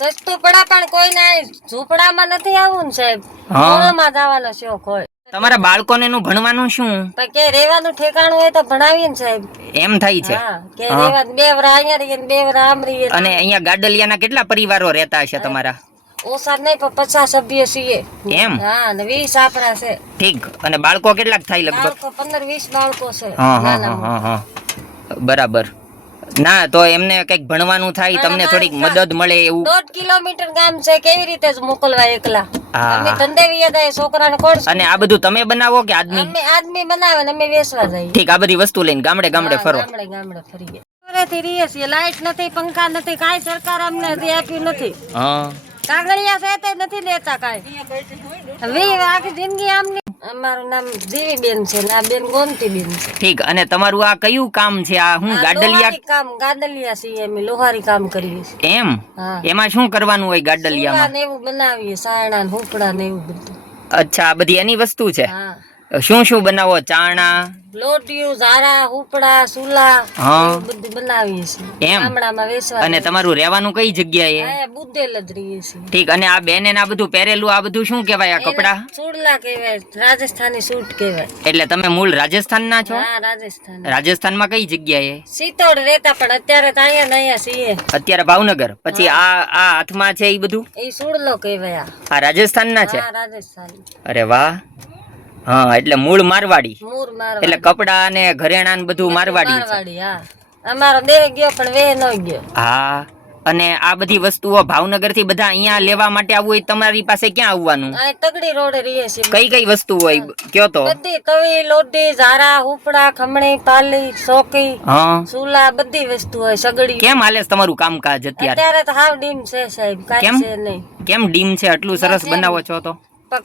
સસ્તું પડા પણ કોઈ ના ઝૂંપડામાં નથી આવું ને સાહેબ. હા. મોલમાં જવાનો શોખ હોય. તમારા બાળકોને નું ભણવાનું શું? કે રેવાનું ઠેકાણું હોય તો ભણાવીએ ને સાહેબ. એમ થાય છે. કે રેવા બે વરા અહીંયા રહીએ બે વરા આમ રહીએ અને અહીંયા ગાડલિયાના કેટલા પરિવારો રહેતા હશે તમારા? ઓછા નહીં પણ પચાસ સભ્ય છીએ. એમ? હા ને વીસ આપણા છે. ઠીક. અને બાળકો કેટલાક થાય લગભગ? પંદર વીસ બાળકો છે. બરાબર. ના તો એમને કંઈક ભણવાનું થાય તમને થોડીક મદદ મળે એવું. દોઢ કિલોમીટર ગામ છે કેવી રીતે મોકલવા એકલા? અમે ધંધે વિયા જાય છોકરાને કોણ અને આ બધું તમે બનાવો કે આદમી? અમે આદમી બનાવે ને અમે વેચવા જઈએ. ઠીક આ બધી વસ્તુ લઈને ગામડે ગામડે ફરો. ગામડે ગામડે ફરીએ. ઘરેથી રહીએ છીએ લાઈટ નથી પંખા નથી કાંઈ સરકાર અમને હજી આપ્યું નથી. હા. કાગળિયા છે તે નથી લેતા કાંઈ. વી આખી જિંદગી આમની અમારું નામ દેવીબેન બેન છે ને આ બેન ગોમતી બેન છે. ઠીક અને તમારું આ કયું કામ છે? આ હું ગાડલિયા કામ ગાડલિયા છીએ અમે લોહારી કામ કરીએ છીએ. એમ? એમાં શું કરવાનું હોય ગાડલિયામાં? એવું બનાવીએ સાયણા ને હુપડા ને એવું બધું. અચ્છા બધી એની વસ્તુ છે? હા. શું શું બનાવો? ચાણા? લોટિયું ઝારા હુપડા સુલા હા. બધું બનાવીએ છીએ. એમ? ગામડામાં વેચવા અને તમારું રહેવાનું કઈ જગ્યાએ? બુદ્ધેલ જ રહીએ છીએ. ઠીક અને આ બેન આ બધું પહેરેલું આ બધું શું કહેવાય આ કપડા? સુડલા કહેવાય રાજસ્થાની સૂટ કહેવાય. એટલે તમે મૂળ રાજસ્થાનના છો? હા રાજસ્થાન. રાજસ્થાનમાં કઈ જગ્યાએ? સીતોડ રહેતા પણ અત્યારે તો અહીંયા ને અહીંયા છીએ. અત્યારે ભાવનગર. પછી આ આ હાથમાં છે એ બધું? એ સુડલો કહેવાય આ. રાજસ્થાન રાજસ્થાનના છે? હા રાજસ્થાન. અરે વાહ. હા એટલે મૂળ મારવાડી. મૂર એટલે કપડા ને ઘરેણા ને બધું મારવાડી મારવાડી હા. અમારો દેહ ગયો પણ વેહ ન ગયો. હા અને આ બધી વસ્તુઓ ભાવનગરથી બધા અહીંયા લેવા માટે આવવું હોય તમારી પાસે ક્યાં આવવાનું? તગડી રોડે રહીએ છીએ કઈ કઈ વસ્તુ હોય કયો તો? બધી તવી લોટી ઝારા હુપડા ખમણી પાલી સોકી હા. સુલા બધી વસ્તુ હોય સગડી કેમ હાલે તમારું કામકાજ અત્યારે? અત્યારે તો હાવ ડીમ છે સાહેબ કેમ? છે નહીં. કેમ ડીમ છે? આટલું સરસ બનાવો છો તો?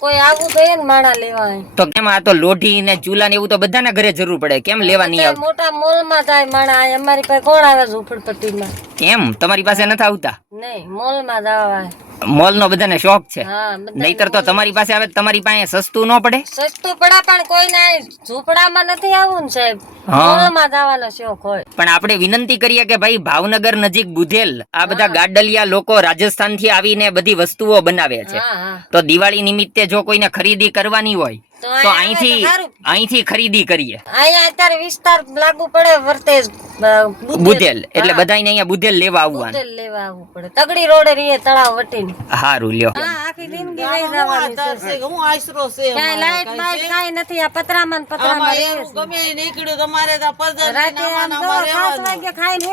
કોઈ આવવું જોઈએ ને માણા લેવાય. તો કેમ આ તો લોઢી ને ચૂલા ને એવું તો બધાના ઘરે જરૂર પડે. કેમ લેવા નહીં મોટા મોલમાં જાય માણા અમારી પાસે કોણ આવે ઝૂંપડપટ્ટીમાં? આવતા એમ તમારી પાસે નથી આવતા? નહીં મોલમાં જવા મોલ નો બધાને શોખ છે. નહીતર તો તમારી પાસે આવે તમારી પાસે સસ્તું ન પડે. સસ્તું પડે પણ કોઈ ના ઝૂંપડામાં નથી આવું સાહેબ. મોલમાં જવાનો શોખ હોય. પણ આપણે વિનંતી કરીએ કે ભાઈ ભાવનગર નજીક બુધેલ આ બધા ગાડલિયા લોકો રાજસ્થાનથી આવીને બધી વસ્તુઓ બનાવે છે. તો દિવાળી નિમિત્તે જો કોઈને ખરીદી કરવાની હોય તો અહીંથી અહીંથી ખરીદી કરીએ. અહીંયા અત્યારે વિસ્તાર લાગુ પડે વર્તેજ બુધેલ એટલે બધાને અહીંયા બુધેલ લેવા આવવાનું. બુધેલ લેવા આવવું પડે. તગડી રોડે રીએ તળાવ વટીને. હારું લ્યો. હા આખી જિંદગી રહી જવાની છે. હું આશરો છે કાઈ લાઈટ બાઈટ કાઈ નથી આ પતરામાં પતરામાં. ગમે નીકળ્યું તમારે તો પરદા રાતે આમ જો ખાસ વાગે ખાઈને